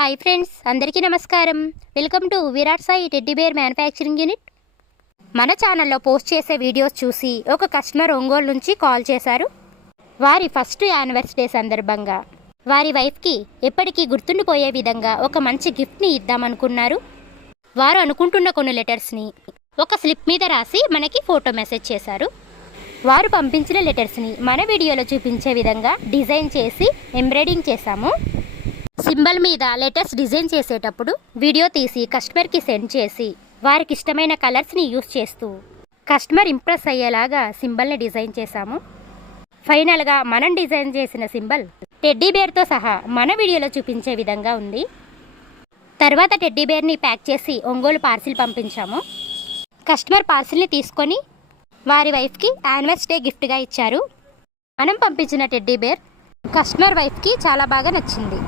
Hi friends, అందరికీ నమస్కారం. Welcome to Virat Sai teddy bear manufacturing unit. మన ఛానల్లో పోస్ట్ చేసే వీడియోస్ చూసి ఒక కస్టమర్ ఒంగోలు నుంచి కాల్ చేశారు. వారి ఫస్ట్ యానివర్సరీ సందర్భంగా వారి వైఫ్కి ఎప్పటికీ గుర్తుండిపోయే విధంగా ఒక మంచి గిఫ్ట్ని ఇద్దామనుకున్నారు. వారు అనుకుంటున్న కొన్ని లెటర్స్ని ఒక స్లిప్ మీద రాసి మనకి ఫోటో మెసేజ్ చేశారు. వారు పంపించిన లెటర్స్ని మన వీడియోలో చూపించే విధంగా డిజైన్ చేసి ఎంబ్రాయిడింగ్ చేశాము. సింబల్ మీద లెటర్స్ డిజైన్ చేసేటప్పుడు వీడియో తీసి కస్టమర్కి సెండ్ చేసి వారికి ఇష్టమైన కలర్స్ని యూస్ చేస్తూ కస్టమర్ ఇంప్రెస్ అయ్యేలాగా సింబల్ని డిజైన్ చేశాము. ఫైనల్గా మనం డిజైన్ చేసిన సింబల్ టెడ్డీ బేర్తో సహా మన వీడియోలో చూపించే విధంగా ఉంది. తర్వాత టెడ్డీ బేర్ని ప్యాక్ చేసి ఒంగోలు పార్సిల్ పంపించాము. కస్టమర్ పార్సిల్ని తీసుకొని వారి వైఫ్కి యానివర్సరీ గిఫ్ట్గా ఇచ్చారు. మనం పంపించిన టెడ్డీ బేర్ కస్టమర్ వైఫ్కి చాలా బాగా నచ్చింది.